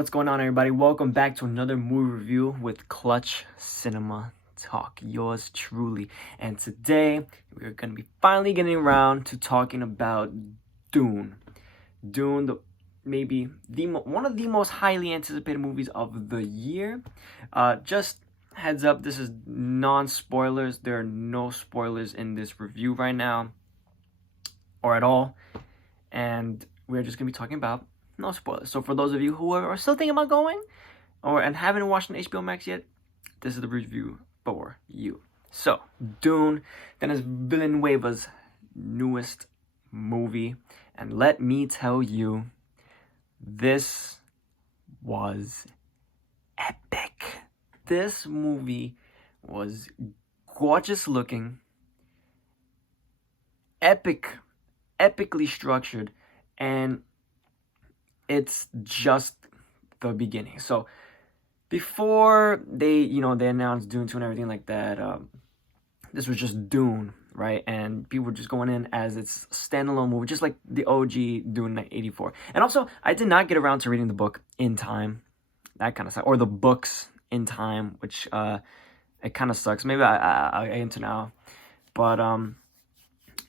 What's going on, everybody? Welcome back to another movie review with Clutch Cinema Talk, yours truly. And today we're going to be finally getting around to talking about Dune. Dune, maybe one of the most highly anticipated movies of the year. Just heads up, this is non-spoilers. There are no spoilers in this review right now, or at all. And we're just going to be talking about no spoilers. So for those of you who are still thinking about going and haven't watched an HBO Max yet, this is the review for you. So, Dune, Denis Villeneuve's newest movie. And let me tell you, this was epic. This movie was gorgeous looking, epically structured, and it's just the beginning. So before they announced Dune 2 and everything like that, this was just Dune, right? And people were just going in as its standalone movie, just like the OG Dune 84. And also, I did not get around to reading the book in time. That kind of sucks. Or the books in time, which it kind of sucks. Maybe I get into now. But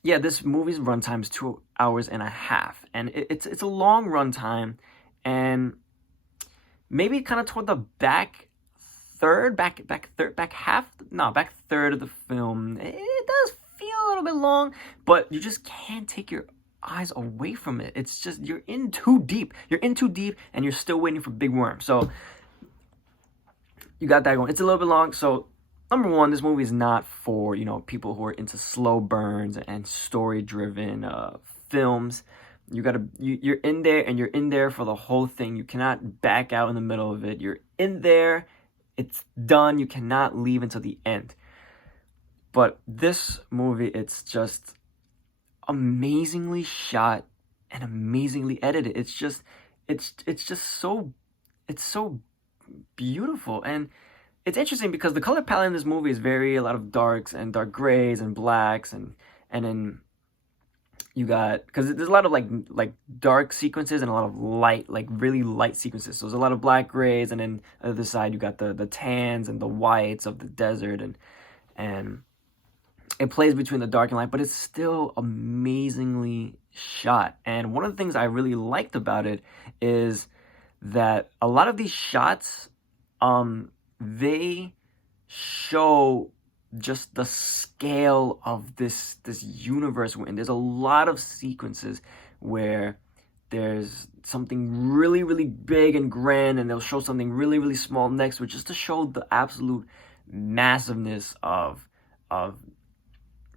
yeah, this movie's runtime is 2 hours and a half, and it's a long runtime, and maybe kind of toward the back third of the film, it does feel a little bit long, but you just can't take your eyes away from it. It's just you're in too deep, and you're still waiting for big worm. So you got that going. It's a little bit long, so. Number one, this movie is not for, people who are into slow burns and story-driven films. You're in there, and you're in there for the whole thing. You cannot back out in the middle of it. You're in there. It's done. You cannot leave until the end. But this movie, it's just amazingly shot and amazingly edited. It's so beautiful. And it's interesting because the color palette in this movie is a lot of darks and dark grays and blacks, and then you got, because there's a lot of like dark sequences and a lot of light, like really light sequences. So there's a lot of black grays, and then on the other side you got the tans and the whites of the desert, and it plays between the dark and light, but it's still amazingly shot. And one of the things I really liked about it is that a lot of these shots, they show just the scale of this universe we're in. There's a lot of sequences where there's something really, really big and grand, and they'll show something really, really small next to it, just to show the absolute massiveness of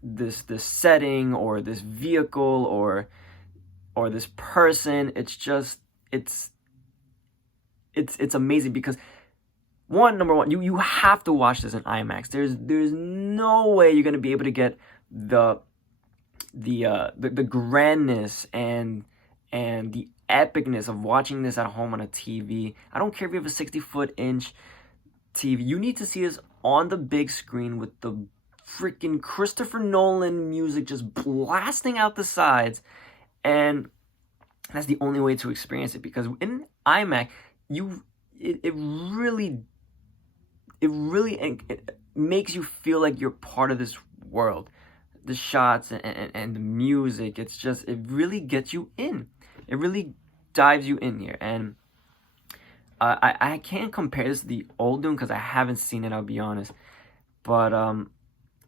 this setting, or this vehicle, or this person. It's amazing because number one, you have to watch this in IMAX. There's no way you're gonna be able to get the grandness and the epicness of watching this at home on a TV. I don't care if you have a 60-inch TV. You need to see this on the big screen with the freaking Christopher Nolan music just blasting out the sides, and that's the only way to experience it. Because in IMAX, it makes you feel like you're part of this world. The shots and the music, it really gets you in. It really dives you in here. And I can't compare this to the old Dune because I haven't seen it, I'll be honest. But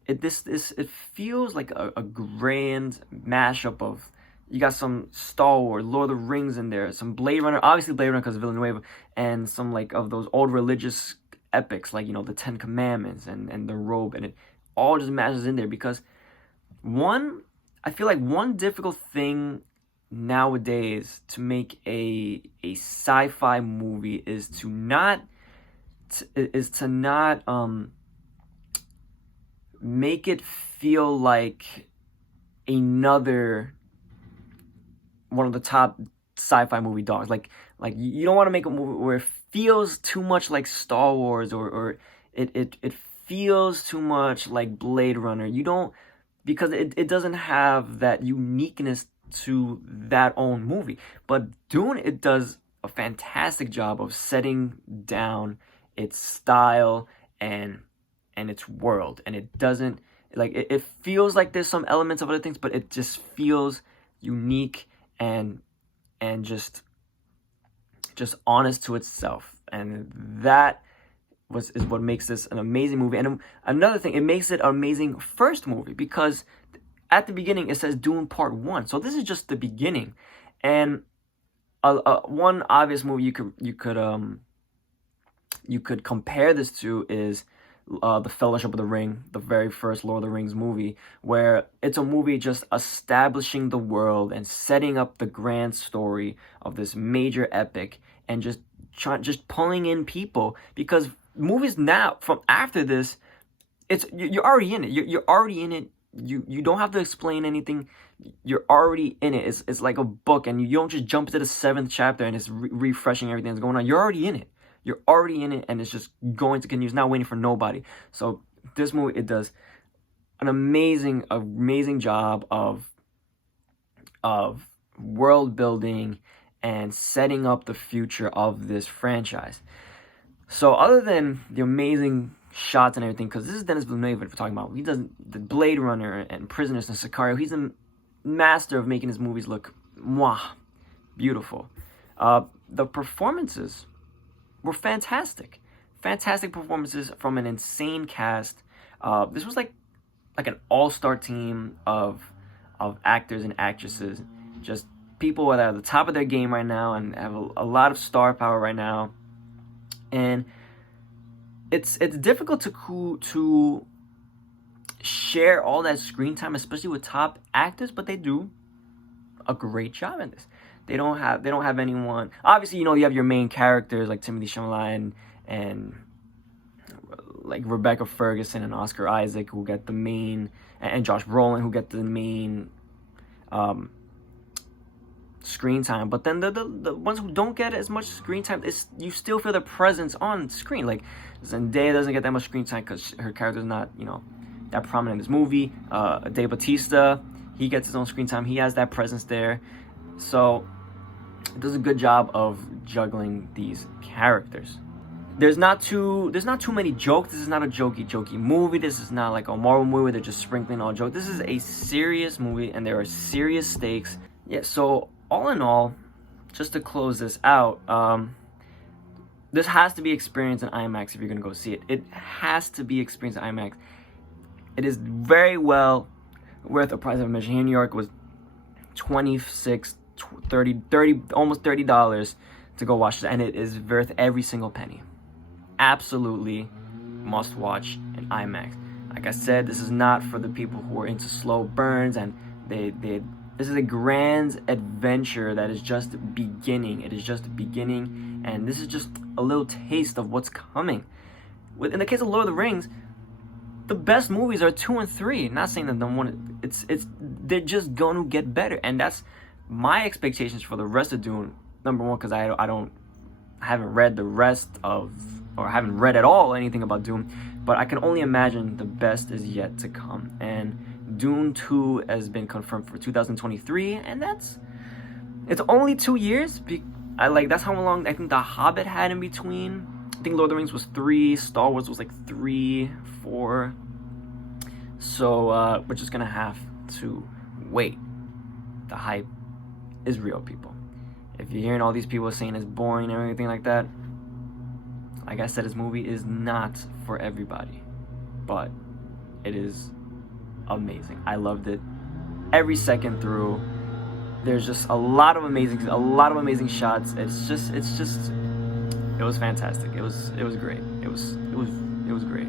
it feels like a grand mashup of, you got some Star Wars, Lord of the Rings in there, some Blade Runner, obviously Blade Runner because of Villeneuve, and some like of those old religious epics, like, the Ten Commandments and the Robe, and it all just mashes in there. Because I feel like one difficult thing nowadays to make a sci-fi movie is to not make it feel like another one of the top sci-fi movie dogs. Like you don't want to make a movie where it feels too much like Star Wars, or it feels too much like Blade Runner. You don't, because it doesn't have that uniqueness to that own movie. But Dune, it does a fantastic job of setting down its style and its world, and it doesn't like it feels like there's some elements of other things, but it just feels unique and just honest to itself, and that is what makes this an amazing movie. And another thing, it makes it an amazing first movie, because at the beginning it says Dune Part 1, so this is just the beginning. And one obvious movie you could compare this to is the Fellowship of the Ring, the very first Lord of the Rings movie, where it's a movie just establishing the world and setting up the grand story of this major epic, and just pulling in people, because movies now from after this, you're already in it. You're already in it. You don't have to explain anything. You're already in it. It's like a book, and you don't just jump into the 7th chapter and it's refreshing everything that's going on. You're already in it. You're already in it, and it's just going to continue. It's not waiting for nobody. So this movie, it does an amazing job of world building and setting up the future of this franchise. So other than the amazing shots and everything, because this is Denis Villeneuve we're talking about. He does the Blade Runner and Prisoners and Sicario. He's a master of making his movies look beautiful. The performances were fantastic. Fantastic performances from an insane cast. This was like an all-star team of actors and actresses. Just people that are at the top of their game right now and have a lot of star power right now. And it's difficult to share all that screen time, especially with top actors, but they do a great job in this. They don't have anyone. Obviously, you have your main characters like Timothée Chalamet and like Rebecca Ferguson and Oscar Isaac, who get the main, and Josh Brolin, who get the main screen time. But then the ones who don't get as much screen time, you still feel their presence on screen. Like Zendaya doesn't get that much screen time because her character's not that prominent in this movie. Dave Bautista, he gets his own screen time. He has that presence there. So it does a good job of juggling these characters. There's not too many jokes. This is not a jokey movie. This is not like a Marvel movie where they're just sprinkling all jokes. This is a serious movie, and there are serious stakes. Yeah, so all in all, just to close this out, this has to be experienced in IMAX if you're going to go see it. It has to be experienced in IMAX. It is very well worth the price of admission. Here in New York, it was $26, $30, almost $30 to go watch it, and it is worth every single penny. Absolutely must watch in IMAX. Like I said, this is not for the people who are into slow burns, and this is a grand adventure that is just beginning. It is just beginning, and this is just a little taste of what's coming. In the case of Lord of the Rings, the best movies are 2 and 3. Not saying that they're just going to get better, and that's my expectations for the rest of Dune. Number one, because I haven't read the rest of, or haven't read at all anything about Dune, but I can only imagine the best is yet to come. And Dune 2 has been confirmed for 2023, and it's only 2 years. That's how long I think The Hobbit had in between. I think Lord of the Rings was 3, Star Wars was like 3, 4. So we're just gonna have to wait. The hype is real, people. If you're hearing all these people saying it's boring and everything like that, like I said, this movie is not for everybody, but it is amazing. I loved it every second through. There's just a lot of amazing shots. It was fantastic. It was great. It was great.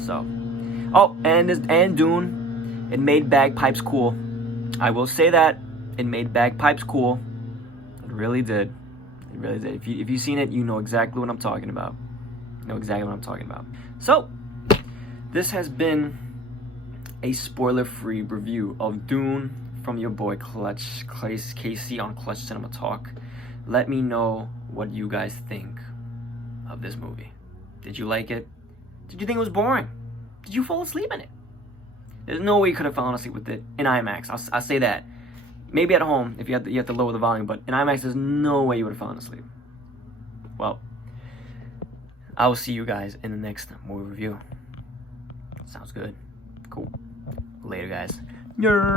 So, and Dune, it made bagpipes cool. I will say that it made bagpipes cool. It really did. It really did. If you've seen it, you know exactly what I'm talking about. So, this has been a spoiler-free review of Dune from your boy Clutch KC on Clutch Cinema Talk. Let me know what you guys think of this movie. Did you like it? Did you think it was boring? Did you fall asleep in it? There's no way you could have fallen asleep with it in IMAX. I'll say that. Maybe at home if you have to lower the volume, but in IMAX there's no way you would have fallen asleep. Well, I will see you guys in the next movie review. Sounds good. Cool. Later, guys. Yeah.